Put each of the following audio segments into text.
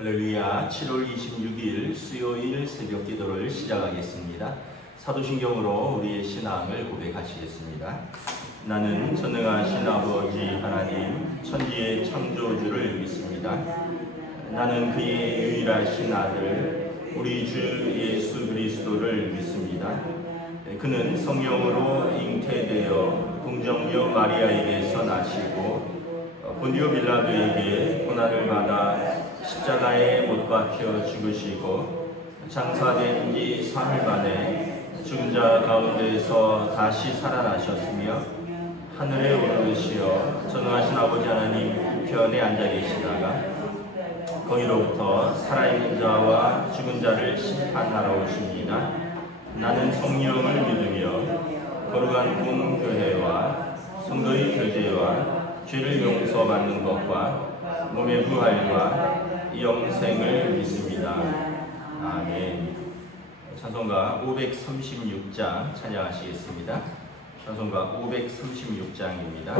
할렐루야. 7월 26일 수요일 새벽 기도를 시작하겠습니다. 사도신경으로 우리의 신앙을 고백하시겠습니다. 나는 전능하신 아버지 하나님 천지의 창조주를 믿습니다. 나는 그의 유일하신 아들 우리 주 예수 그리스도를 믿습니다. 그는 성령으로 잉태되어 동정녀 마리아에게서 나시고 본디오 빌라도에게 고난을 받아 십자가에 못 박혀 죽으시고 장사된 지 사흘 만에 죽은 자 가운데서 다시 살아나셨으며 하늘에 오르시어 전능하신 아버지 하나님 우편에 앉아 계시다가 거기로부터 살아있는 자와 죽은 자를 심판하러 오십니다. 나는 성령을 믿으며 거룩한 공교회와 성도의 교제와 죄를 용서받는 것과 몸의 부활과 영생을 믿습니다. 아멘. 찬송가 536장 찬양하시겠습니다. 찬송가 536장입니다.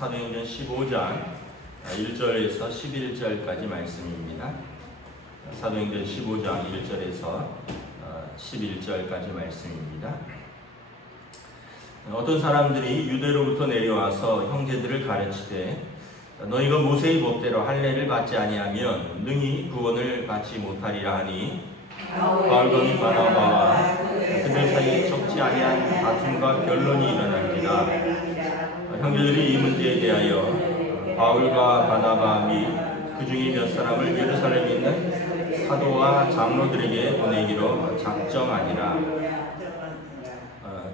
사도행전 15장 1절에서 11절까지 말씀입니다. 사도행전 15장 1절에서 11절까지 말씀입니다. 어떤 사람들이 유대로부터 내려와서 형제들을 가르치되 너희가 모세의 법대로 할례를 받지 아니하면 능히 구원을 받지 못하리라 하니 바울과 바나바와 그들 사이에 적지 아니한 다툼과 변론이 일어난지라. 형제들이 이 문제에 대하여 바울과 바나바 및 그 중에 몇 사람을 예루살렘에 있는 사도와 장로들에게 보내기로 작정하니라.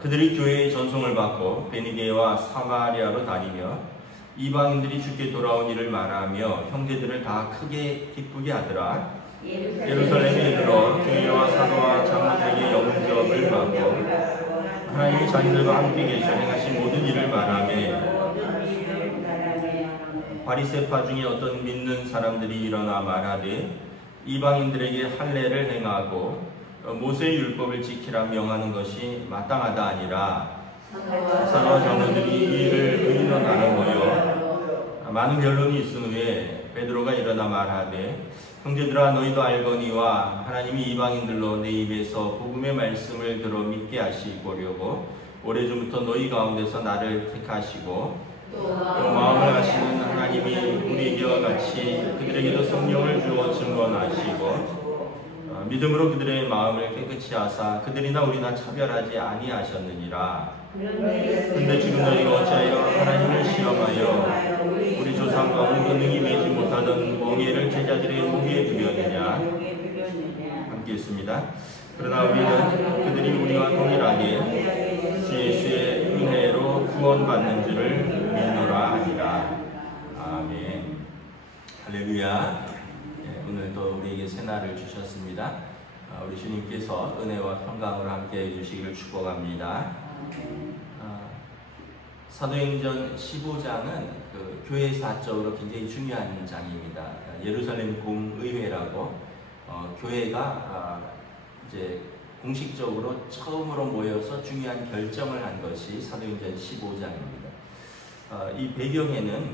그들이 교회의 전송을 받고 베니게와 사마리아로 다니며 이방인들이 주께 돌아온 일을 말하며 형제들을 다 크게 기쁘게 하더라. 예루살렘에 이르러 교회와 사도와 장로들에게 영접을 받고 하나님이 자기들과 함께 계셔 행하신 모든 일을 말하며 바리새파 중에 어떤 믿는 사람들이 일어나 말하되 이방인들에게 할례를 행하고 모세의 율법을 지키라 명하는 것이 마땅하다 아니라 사도와 장로들이 이 일을 의논하러 모여 많은 변론이 있은 후에 베드로가 일어나 말하되 형제들아 너희도 알거니와 하나님이 이방인들로 내 입에서 복음의 말씀을 들어 믿게 하시고려고 오래전부터 너희 가운데서 나를 택하시고 또 마음을 아시는 하나님이 우리에게와 같이 그들에게도 성령을 주어 증언하시고 믿음으로 그들의 마음을 깨끗이 하사 그들이나 우리나 차별하지 아니하셨느니라. 그런데 지금 너희가 어찌하여 하나님을 시험하여 우리 조상 가운데 능히 매지 못하던 멍에를 제자들의 목에 두려느냐. 함께 있습니다. 그러나 우리는 그들이 우리와 동일하게 주 예수의 은혜로 구원받는 줄을 믿노라 하니라. 아멘. 할렐루야. 오늘도 우리에게 새날을 주셨습니다. 우리 주님께서 은혜와 평강으로 함께 해주시기를 축복합니다. 사도행전 15장은 그 교회사적으로 굉장히 중요한 장입니다. 예루살렘 공의회라고 교회가 이제 공식적으로 처음으로 모여서 중요한 결정을 한 것이 사도행전 15장입니다. 이 배경에는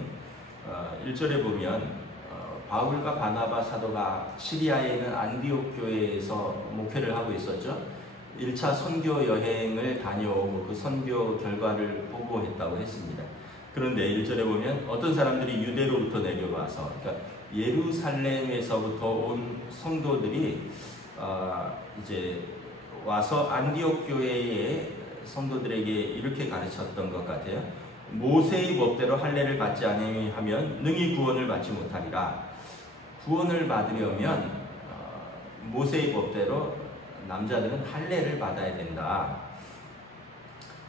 1절에 보면 바울과 바나바 사도가 시리아에 있는 안디옥 교회에서 목회를 하고 있었죠. 1차 선교 여행을 다녀오고 그 선교 결과를 보고했다고 했습니다. 그런데 1절에 보면 어떤 사람들이 유대로부터 내려와서, 그러니까 예루살렘에서부터 온 성도들이 이제 와서 안디옥 교회의 성도들에게 이렇게 가르쳤던 것 같아요. 모세의 법대로 할례를 받지 아니하면 능히 구원을 받지 못하리라. 구원을 받으려면 모세의 법대로 남자들은 할례를 받아야 된다.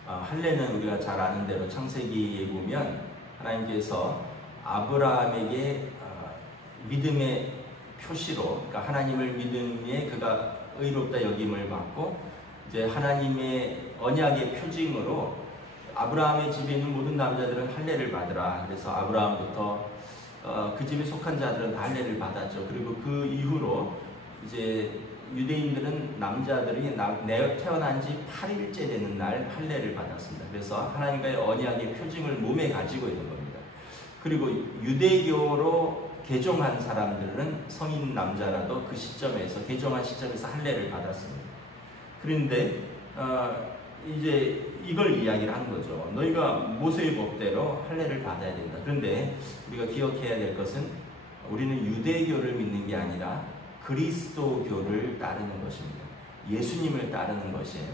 할례는 우리가 잘 아는 대로 창세기에 보면 하나님께서 아브라함에게 믿음의 표시로, 그러니까 하나님을 믿음에 그가 의롭다 여김을 받고 이제 하나님의 언약의 표징으로 아브라함의 집에 있는 모든 남자들은 할례를 받으라. 그래서 아브라함부터 그 집에 속한 자들은 할례를 받았죠. 그리고 그 이후로 이제 유대인들은 남자들이 태어난 지 8일째 되는 날 할례를 받았습니다. 그래서 하나님과의 언약의 표징을 몸에 가지고 있는 겁니다. 그리고 유대교로 개종한 사람들은 성인 남자라도 그 시점에서 개종한 시점에서 할례를 받았습니다. 그런데 이제 이걸 이야기를 하는 거죠. 너희가 모세의 법대로 할례를 받아야 된다. 그런데 우리가 기억해야 될 것은 우리는 유대교를 믿는 게 아니라 그리스도교를 따르는 것입니다. 예수님을 따르는 것이에요.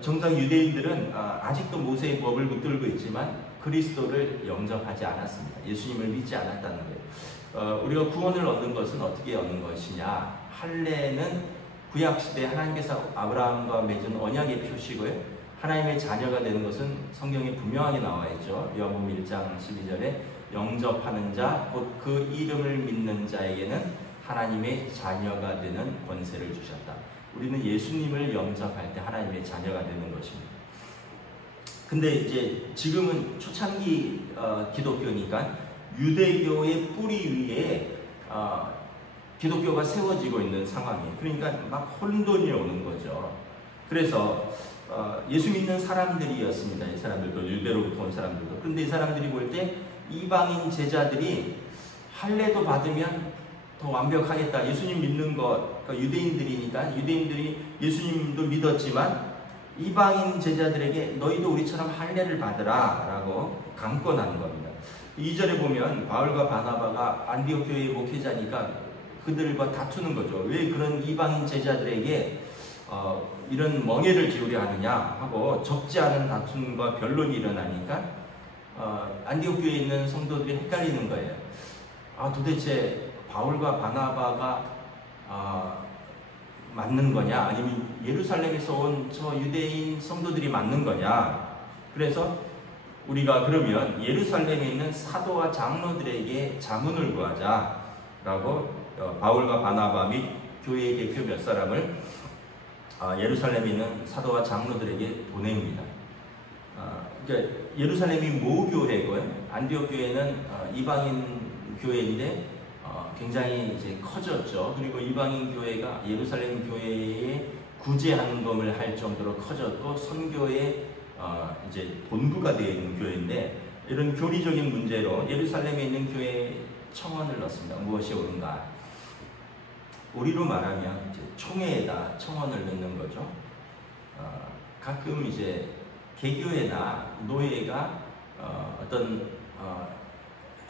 정작 유대인들은 아직도 모세의 법을 붙들고 있지만 그리스도를 영접하지 않았습니다. 예수님을 믿지 않았다는 거예요. 우리가 구원을 얻는 것은 어떻게 얻는 것이냐? 할례는 구약시대 하나님께서 아브라함과 맺은 언약의 표시고요. 하나님의 자녀가 되는 것은 성경에 분명하게 나와 있죠. 요한복음 1장 12절에 영접하는 자, 곧 그 이름을 믿는 자에게는 하나님의 자녀가 되는 권세를 주셨다. 우리는 예수님을 영접할 때 하나님의 자녀가 되는 것입니다. 근데 이제 지금은 초창기 기독교니까 유대교의 뿌리 위에 기독교가 세워지고 있는 상황이에요. 그러니까 막 혼돈이 오는 거죠. 그래서 예수 믿는 사람들이었습니다. 이 사람들도 유대로부터 온 사람들도. 그런데 이 사람들이 볼 때 이방인 제자들이 할례도 받으면 더 완벽하겠다. 예수님 믿는 것, 그러니까 유대인들이니까 유대인들이 예수님도 믿었지만 이방인 제자들에게 너희도 우리처럼 할례를 받으라 라고 강권하는 겁니다. 2절에 보면 바울과 바나바가 안디옥 교회의 목회자니까 그들과 다투는 거죠. 왜 그런 이방인 제자들에게 이런 멍에를 지우려 하느냐 하고 적지 않은 다툼과 변론이 일어나니까 안디옥 교회에 있는 성도들이 헷갈리는 거예요. 도대체 바울과 바나바가 맞는 거냐, 아니면 예루살렘에서 온 저 유대인 성도들이 맞는 거냐. 그래서 우리가 그러면 예루살렘에 있는 사도와 장로들에게 자문을 구하자라고 바울과 바나바 및 교회의 대표 몇 사람을 예루살렘에 있는 사도와 장로들에게 보냅니다. 그러니까 예루살렘이 모교회고요. 안디옥 교회는 이방인 교회인데 굉장히 이제 커졌죠. 그리고 이방인 교회가 예루살렘 교회에 구제한검을 할 정도로 커졌고 선교의 이제 본부가 되어 있는 교회인데, 이런 교리적인 문제로 예루살렘에 있는 교회에 청원을 넣습니다. 무엇이 옳은가? 우리로 말하면 이제 총회에다 청원을 넣는 거죠. 가끔 이제 개교회나 노회가 어떤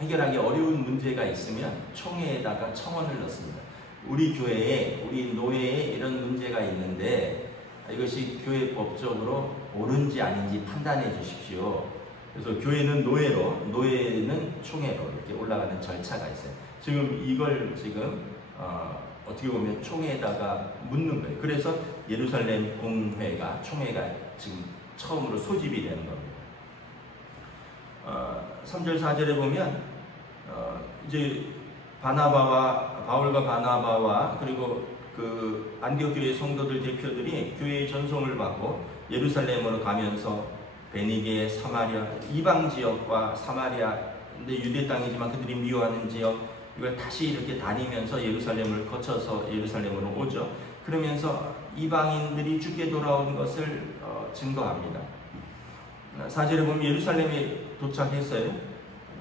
해결하기 어려운 문제가 있으면 총회에다가 청원을 넣습니다. 우리 교회에, 우리 노회에 이런 문제가 있는데 이것이 교회 법적으로 옳은지 아닌지 판단해 주십시오. 그래서 교회는 노회로, 노회는 총회로 이렇게 올라가는 절차가 있어요. 지금 이걸 어떻게 보면 총회에다가 묻는 거예요. 그래서 예루살렘 공회가, 총회가 지금 처음으로 소집이 되는 겁니다. 3절 4절에 보면 이제 바울과 바나바와 그리고 그 안디옥 교회 성도들 대표들이 교회의 전송을 받고 예루살렘으로 가면서 베니게, 사마리아, 이방 지역과 사마리아, 근데 유대 땅이지만 그들이 미워하는 지역, 이걸 다시 이렇게 다니면서 예루살렘을 거쳐서 예루살렘으로 오죠. 그러면서 이방인들이 주께 돌아온 것을 증거합니다. 4절에 보면 예루살렘에 도착했어요.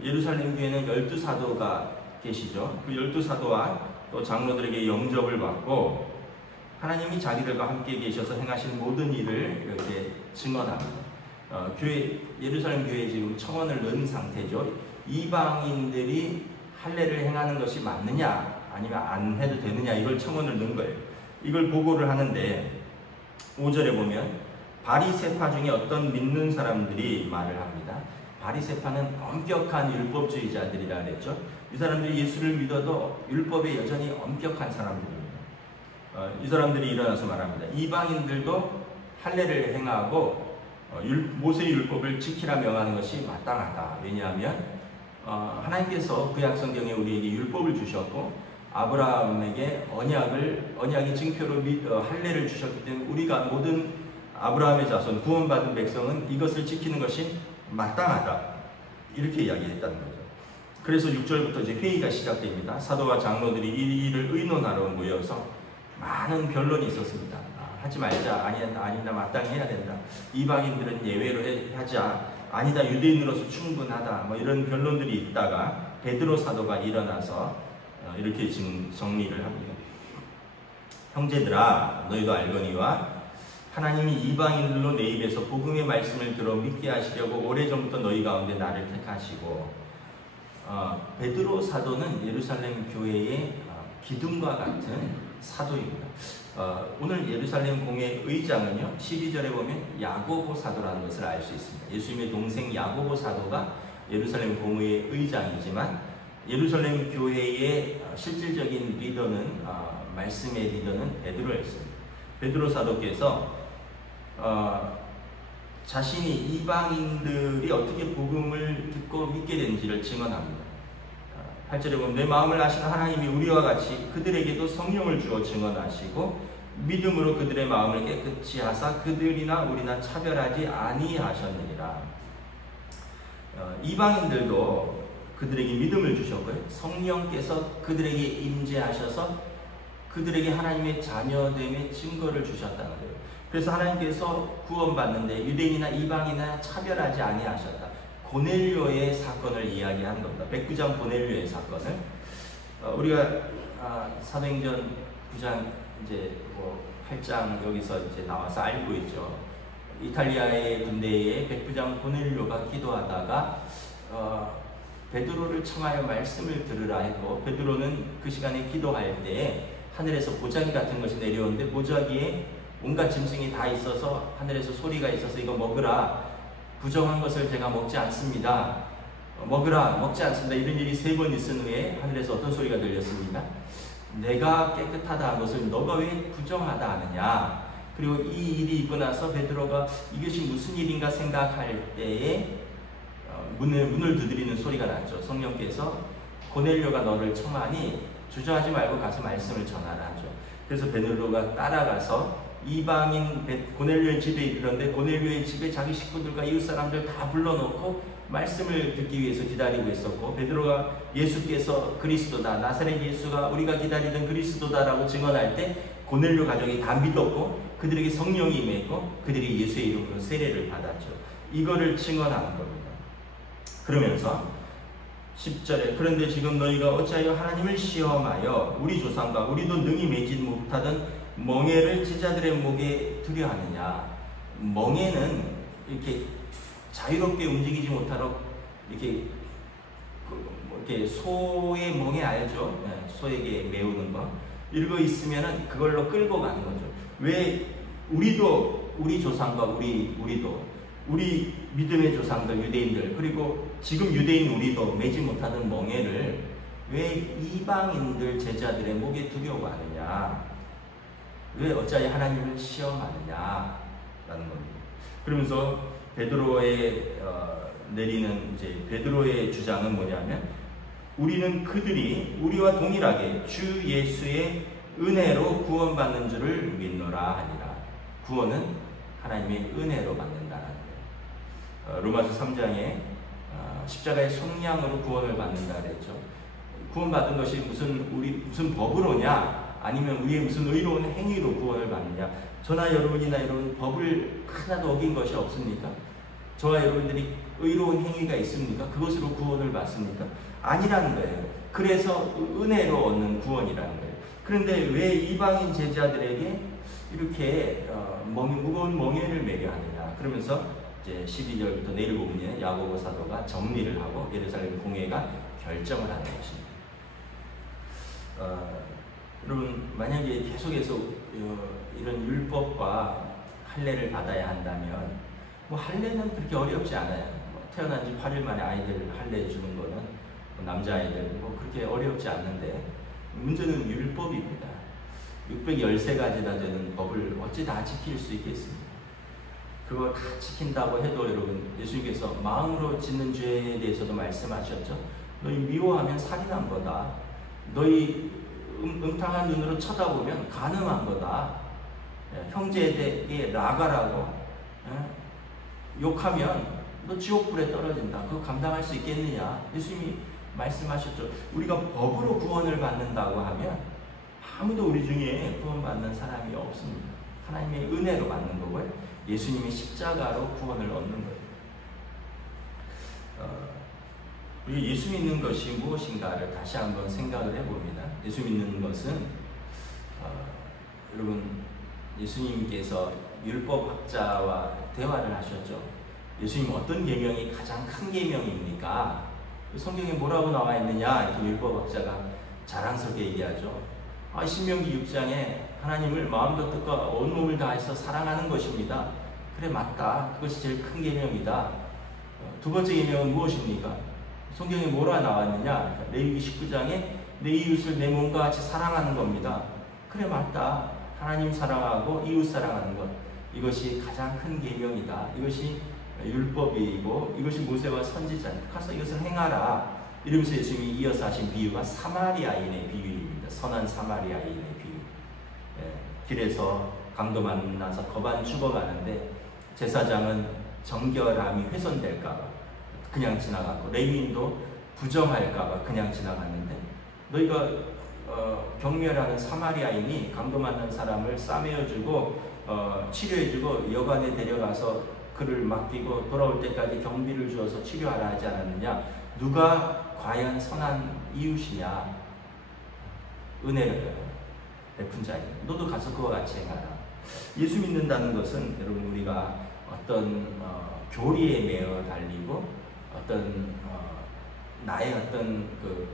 예루살렘 교회는 12사도가 계시죠. 그 12사도와 또 장로들에게 영접을 받고 하나님이 자기들과 함께 계셔서 행하신 모든 일을 이렇게 증언합니다. 예루살렘 교회에 지금 청원을 넣은 상태죠. 이방인들이 할례를 행하는 것이 맞느냐 아니면 안 해도 되느냐, 이걸 청원을 넣은 거예요. 이걸 보고를 하는데 5절에 보면 바리새파 중에 어떤 믿는 사람들이 말을 합니다. 바리새파는 엄격한 율법주의자들이라 그랬죠. 이 사람들이 예수를 믿어도 율법에 여전히 엄격한 사람들입니다. 이 사람들이 일어나서 말합니다. 이방인들도 할례를 행하고 모세의 율법을 지키라 명하는 것이 마땅하다. 왜냐하면 하나님께서 구약 성경에 우리에게 율법을 주셨고 아브라함에게 언약의 증표로 할례를 주셨기 때문에 우리가 모든 아브라함의 자손 구원받은 백성은 이것을 지키는 것이 마땅하다. 이렇게 이야기했다는 거죠. 그래서 6절부터 이제 회의가 시작됩니다. 사도와 장로들이 이 일을 의논하러 모여서 많은 변론이 있었습니다. 하지 말자, 아니다, 마땅히 해야 된다. 이방인들은 예외로 하자, 아니다, 유대인으로서 충분하다. 뭐 이런 변론들이 있다가 베드로 사도가 일어나서 이렇게 지금 정리를 합니다. 형제들아, 너희도 알거니와 하나님이 이방인들로 내 입에서 복음의 말씀을 들어 믿게 하시려고 오래전부터 너희 가운데 나를 택하시고, 베드로 사도는 예루살렘 교회의 기둥과 같은 사도입니다. 오늘 예루살렘 공회 의장은요, 12절에 보면 야고보 사도라는 것을 알 수 있습니다. 예수님의 동생 야고보 사도가 예루살렘 공회의 의장이지만 예루살렘 교회의 실질적인 리더는, 말씀의 리더는 베드로였습니다. 베드로 사도께서 자신이 이방인들이 어떻게 복음을 듣고 믿게 된지를 증언합니다. 8절에 보면 내 마음을 아시는 하나님이 우리와 같이 그들에게도 성령을 주어 증언하시고 믿음으로 그들의 마음을 깨끗이 하사 그들이나 우리나 차별하지 아니하셨느니라. 이방인들도 그들에게 믿음을 주셨고요. 성령께서 그들에게 임재하셔서 그들에게 하나님의 자녀됨의 증거를 주셨다는 거예요. 그래서 하나님께서 구원받는데 유대인이나 이방인이나 차별하지 아니하셨다. 고넬료의 사건을 이야기한 겁니다. 백부장 고넬료의 사건을 우리가 사도행전 9장 이제 8장 여기서 이제 나와서 알고 있죠. 이탈리아의 군대에 백부장 고넬료가 기도하다가 베드로를 청하여 말씀을 들으라 했고, 베드로는 그 시간에 기도할 때 하늘에서 보자기 같은 것이 내려오는데 보자기에 온갖 짐승이 다 있어서 하늘에서 소리가 있어서 이거 먹으라. 부정한 것을 제가 먹지 않습니다. 먹으라, 먹지 않습니다. 이런 일이 3번 있은 후에 하늘에서 어떤 소리가 들렸습니다. 내가 깨끗하다 한 것을 너가 왜 부정하다 하느냐. 그리고 이 일이 있고 나서 베드로가 이것이 무슨 일인가 생각할 때에 문을 두드리는 소리가 났죠. 성령께서 고넬료가 너를 청하니 주저하지 말고 가서 말씀을 전하라 하죠. 그래서 베드로가 따라가서 이방인 고넬료의 집에 이르렀는데 고넬료의 집에 자기 식구들과 이웃 사람들 다 불러놓고 말씀을 듣기 위해서 기다리고 있었고, 베드로가 예수께서 그리스도다, 나사렛 예수가 우리가 기다리던 그리스도다라고 증언할 때 고넬료 가족이 다 믿었고 그들에게 성령이 임했고 그들이 예수의 이름으로 세례를 받았죠. 이거를 증언하는 겁니다. 그러면서 10절에 그런데 지금 너희가 어찌하여 하나님을 시험하여 우리 조상과 우리도 능히 매지 못하던 멍에를 제자들의 목에 두려 하느냐. 멍에는 이렇게 자유롭게 움직이지 못하도록 이렇게 소의 멍에 알죠? 네, 소에게 메우는 거. 이러고 있으면은 그걸로 끌고 가는 거죠. 왜 우리도 우리 조상과 우리도 우리 믿음의 조상들 유대인들 그리고 지금 유대인 우리도 매지 못하는 멍에를 왜 이방인들 제자들의 목에 두려고 하느냐? 왜 어찌하여 하나님을 시험하느냐? 라는 겁니다. 그러면서 베드로의 내리는 이제 베드로의 주장은 뭐냐면 우리는 그들이 우리와 동일하게 주 예수의 은혜로 구원받는 줄을 믿노라 하니라. 구원은 하나님의 은혜로 받는다라는 거예요. 로마서 3장에 십자가의 속량으로 구원을 받는다 그랬죠. 구원받은 것이 무슨 법으로냐? 아니면 우리의 무슨 의로운 행위로 구원을 받느냐? 저나 여러분이나 여러분 법을 하나도 어긴 것이 없습니까? 저와 여러분들이 의로운 행위가 있습니까? 그것으로 구원을 받습니까? 아니라는 거예요. 그래서 은혜로 얻는 구원이라는 거예요. 그런데 왜 이방인 제자들에게 이렇게 무거운 멍에를 매려 하느냐? 그러면서 이제 12절부터 내일 보면 야고보 사도가 정리를 하고 예루살렘 공회가 결정을 하는 것입니다. 여러분 만약에 계속해서 이런 율법과 할례를 받아야 한다면 할례는 그렇게 어렵지 않아요. 태어난 지 8일 만에 아이들 할례 주는 거는 남자아이들 그렇게 어렵지 않는데 문제는 율법입니다. 613가지나 되는 법을 어찌 다 지킬 수 있겠습니까? 그걸 다 지킨다고 해도 여러분 예수님께서 마음으로 짓는 죄에 대해서도 말씀하셨죠. 너희 미워하면 살인한 거다. 너희 음탕한 눈으로 쳐다보면 간음한 거다. 형제에게 라가라고 욕하면 너 지옥불에 떨어진다. 그거 감당할 수 있겠느냐? 예수님이 말씀하셨죠. 우리가 법으로 구원을 받는다고 하면 아무도 우리 중에 구원받는 사람이 없습니다. 하나님의 은혜로 받는 거고요. 예수님의 십자가로 구원을 얻는 거예요. 우리 예수 믿는 것이 무엇인가를 다시 한번 생각을 해봅니다. 예수 믿는 것은 여러분 예수님께서 율법학자와 대화를 하셨죠. 예수님 어떤 계명이 가장 큰 계명입니까? 성경에 뭐라고 나와 있느냐? 이렇게 율법학자가 자랑스럽게 얘기하죠. 신명기 6장에 하나님을 마음과 뜻과 온몸을 다해서 사랑하는 것입니다. 그래 맞다. 그것이 제일 큰 계명이다. 두 번째 계명은 무엇입니까? 성경에 뭐라 나왔느냐? 레위기 19장에 내 이웃을 내 몸과 같이 사랑하는 겁니다. 그래 맞다. 하나님 사랑하고 이웃 사랑하는 것, 이것이 가장 큰 계명이다. 이것이 율법이고 이것이 모세와 선지자니까 가서 이것을 행하라. 이러면서 예수님이 이어서 하신 비유가 사마리아인의 비유입니다. 선한 사마리아인의 비유. 길에서 강도 만나서 거반 죽어가는데 제사장은 정결함이 훼손될까봐 그냥 지나갔고 레위인도 부정할까봐 그냥 지나갔는데 너희가 경멸하는 사마리아인이 강도 만난 사람을 싸매어주고 치료해주고 여관에 데려가서 그를 맡기고 돌아올 때까지 경비를 주어서 치료하라 하지 않았느냐? 누가 과연 선한 이웃이냐? 은혜를 베푼 자니 너도 가서 그와 같이 행하라. 예수 믿는다는 것은 여러분 우리가 어떤 교리에 매어 달리고 어떤 나의 어떤 그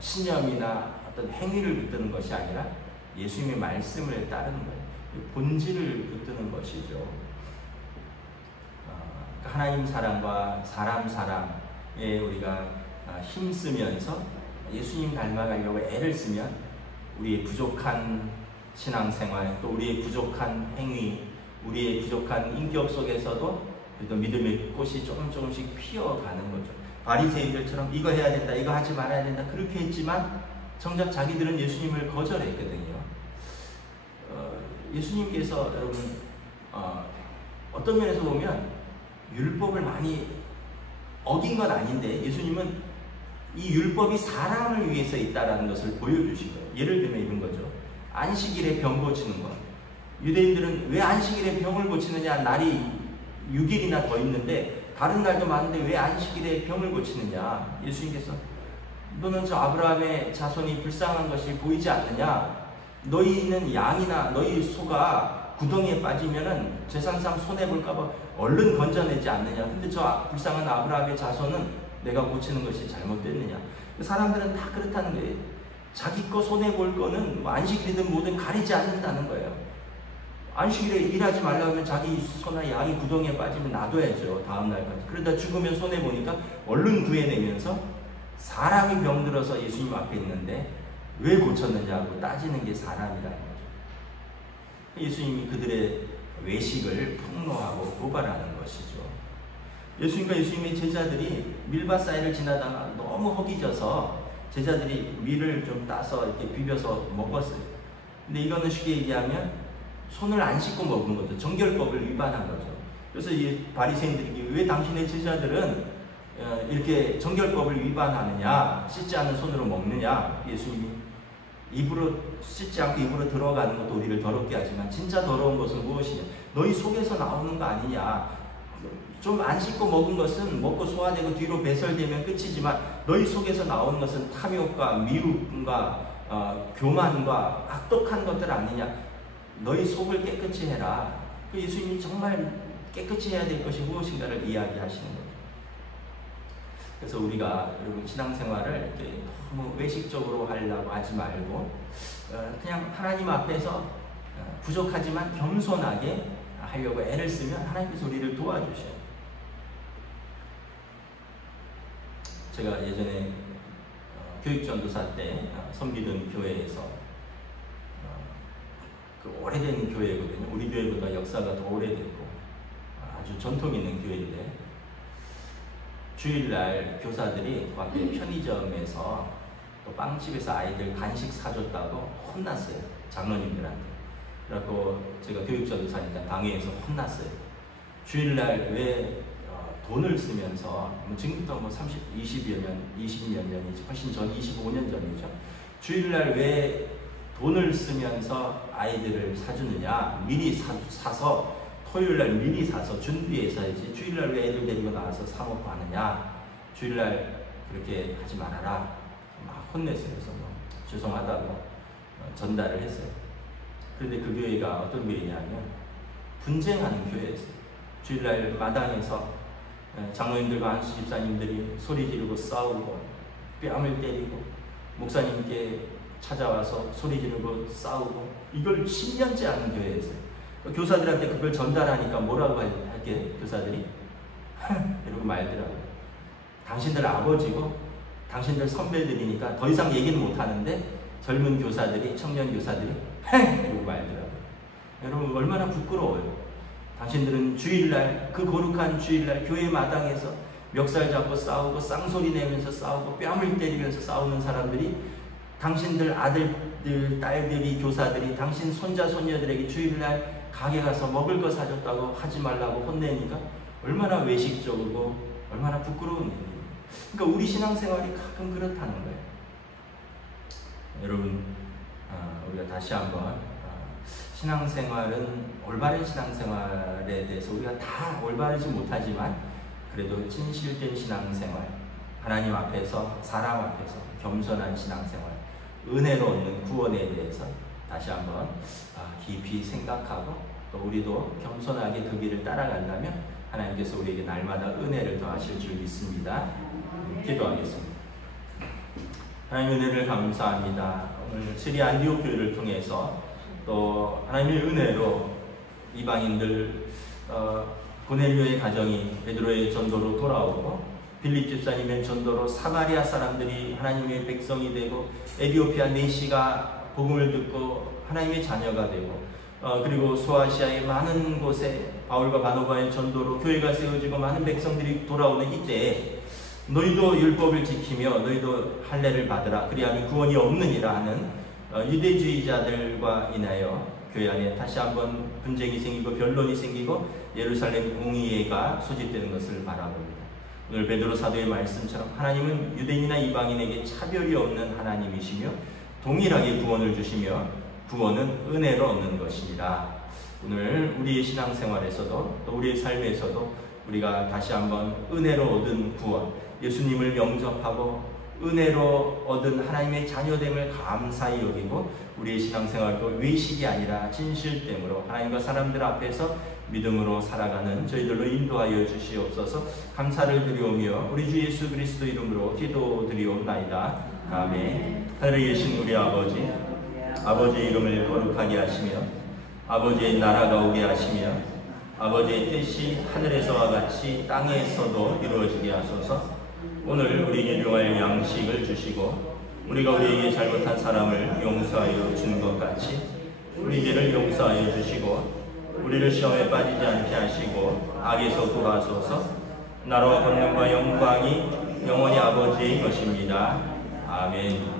신념이나 어떤 행위를 붙드는 것이 아니라 예수님의 말씀을 따르는 거예요. 본질을 붙드는 것이죠. 하나님 사랑과 사람 사랑에 우리가 힘쓰면서 예수님 닮아가려고 애를 쓰면 우리의 부족한 신앙생활, 또 우리의 부족한 행위, 우리의 부족한 인격 속에서도 그래도 믿음의 꽃이 조금씩 피어가는 거죠. 바리새인들처럼 이거 해야 된다, 이거 하지 말아야 된다 그렇게 했지만 정작 자기들은 예수님을 거절했거든요. 예수님께서 여러분 어떤 면에서 보면 율법을 많이 어긴 건 아닌데 예수님은 이 율법이 사람을 위해서 있다라는 것을 보여주신 거예요. 예를 들면 이런 거죠. 안식일에 병 고치는 것. 유대인들은 왜 안식일에 병을 고치느냐? 날이 6일이나 더 있는데 다른 날도 많은데 왜 안식일에 병을 고치느냐? 예수님께서 너는 저 아브라함의 자손이 불쌍한 것이 보이지 않느냐? 너희는 양이나 너희 소가 구덩이에 빠지면은 제사상 손해볼까봐 얼른 건져내지 않느냐? 근데 저 불쌍한 아브라함의 자손은 내가 고치는 것이 잘못됐느냐? 사람들은 다 그렇다는 거예요. 자기 거 손해볼 거는 안식일이든 뭐든 가리지 않는다는 거예요. 안식일에 일하지 말라면 자기 소나 양이 구덩이에 빠지면 놔둬야죠. 다음날까지. 그러다 죽으면 손해보니까 얼른 구해내면서 사람이 병들어서 예수님 앞에 있는데 왜 고쳤느냐고 따지는 게 사람이라는 거죠. 예수님이 그들의 외식을 폭로하고 고발하는 것이죠. 예수님과 예수님의 제자들이 밀밭 사이를 지나다가 너무 허기져서 제자들이 밀을 좀 따서 이렇게 비벼서 먹었어요. 근데 이거는 쉽게 얘기하면 손을 안 씻고 먹은 거죠. 정결법을 위반한 거죠. 그래서 이 바리새인들이 왜 당신의 제자들은 이렇게 정결법을 위반하느냐, 씻지 않은 손으로 먹느냐? 예수님이 입으로 씻지 않고 입으로 들어가는 것도 우리를 더럽게 하지만 진짜 더러운 것은 무엇이냐? 너희 속에서 나오는 거 아니냐? 좀 안 씻고 먹은 것은 먹고 소화되고 뒤로 배설되면 끝이지만 너희 속에서 나오는 것은 탐욕과 미움과 교만과 악독한 것들 아니냐? 너희 속을 깨끗이 해라. 예수님이 정말 깨끗이 해야 될 것이 무엇인가를 이야기하시는 거죠. 그래서 우리가 여러분 신앙생활을 이렇게 너무 외식적으로 하려고 하지 말고 그냥 하나님 앞에서 부족하지만 겸손하게 하려고 애를 쓰면 하나님께서 우리를 도와주셔요. 제가 예전에 교육전도사 때 섬기던 교회에서 그 오래된 교회거든요. 우리 교회보다 역사가 더 오래됐고 아주 전통 있는 교회인데 주일날 교사들이 그 앞에 편의점에서 또 빵집에서 아이들 간식 사줬다고 혼났어요. 장로님들한테. 그래갖고 제가 교육전도사니까 당회에서 혼났어요. 주일날 왜 돈을 쓰면서 지금부터 뭐 20몇 년이지 훨씬 전 25년 전이죠. 주일날 왜 돈을 쓰면서 아이들을 사주느냐? 미리 사서 토요일날 미리 사서 준비해서야지 주일날 왜 애들 데리고 나와서 사먹고 하느냐? 주일날 그렇게 하지 말아라. 막 혼냈어요. 그래서 뭐 죄송하다고 전달을 했어요. 그런데 그 교회가 어떤 교회냐면 분쟁하는 교회였어요. 주일날 마당에서 장로님들과 한수 집사님들이 소리 지르고 싸우고 뺨을 때리고 목사님께 찾아와서 소리 지르고 싸우고 이걸 10년째 하는 교회였어요. 교사들한테 그걸 전달하니까 뭐라고 할게 교사들이 이러고 말더라고요. 당신들 아버지고 당신들 선배들이니까 더 이상 얘기는 못하는데 젊은 교사들이 청년 교사들이 이러고 말더라고요. 여러분 얼마나 부끄러워요. 당신들은 주일날 그 거룩한 주일날 교회 마당에서 멱살 잡고 싸우고 쌍소리 내면서 싸우고 뺨을 때리면서 싸우는 사람들이 당신들 아들들 딸들이 교사들이 당신 손자 손녀들에게 주일날 가게 가서 먹을 거 사줬다고 하지 말라고 혼내니까 얼마나 외식적이고 얼마나 부끄러운 일이에요. 그러니까 우리 신앙생활이 가끔 그렇다는 거예요. 여러분 우리가 다시 한번 신앙생활은 올바른 신앙생활에 대해서 우리가 다 올바르지 못하지만 그래도 진실된 신앙생활, 하나님 앞에서 사람 앞에서 겸손한 신앙생활, 은혜로 얻는 구원에 대해서 다시 한번 깊이 생각하고 또 우리도 겸손하게 그 길을 따라간다면 하나님께서 우리에게 날마다 은혜를 더하실 줄 믿습니다. 기도하겠습니다. 하나님 은혜를 감사합니다. 오늘 시리 안디옥 교회를 통해서 또 하나님의 은혜로 이방인들 고넬료의 가정이 베드로의 전도로 돌아오고, 빌립 집사님의 전도로 사마리아 사람들이 하나님의 백성이 되고, 에티오피아 내시가 복음을 듣고 하나님의 자녀가 되고, 그리고 소아시아의 많은 곳에 바울과 바나바의 전도로 교회가 세워지고 많은 백성들이 돌아오는 이때에 너희도 율법을 지키며 너희도 할례를 받으라, 그리하면 구원이 없느니라 하는 유대주의자들과 인하여 교회 안에 다시 한번 분쟁이 생기고 변론이 생기고 예루살렘 공의회가 소집되는 것을 바라봅니다. 오늘 베드로 사도의 말씀처럼 하나님은 유대인이나 이방인에게 차별이 없는 하나님이시며 동일하게 구원을 주시며 구원은 은혜로 얻는 것입니다. 오늘 우리의 신앙생활에서도 또 우리의 삶에서도 우리가 다시 한번 은혜로 얻은 구원, 예수님을 영접하고 은혜로 얻은 하나님의 자녀됨을 감사히 여기고 우리의 신앙생활도 외식이 아니라 진실됨으로 하나님과 사람들 앞에서 믿음으로 살아가는 저희들로 인도하여 주시옵소서. 감사를 드리오며 우리 주 예수 그리스도 이름으로 기도드리옵나이다. 아멘. 하늘에 계신 우리 아버지, 아버지의 이름을 거룩하게 하시며 아버지의 나라가 오게 하시며 아버지의 뜻이 하늘에서와 같이 땅에서도 이루어지게 하소서. 오늘 우리에게 일용할 양식을 주시고 우리가 우리에게 잘못한 사람을 용서하여 준 것 같이 우리 죄를 용서하여 주시고 우리를 시험에 빠지지 않게 하시고 악에서 구하소서. 나라와 권능과 영광이 영원히 아버지의 것입니다. 아멘.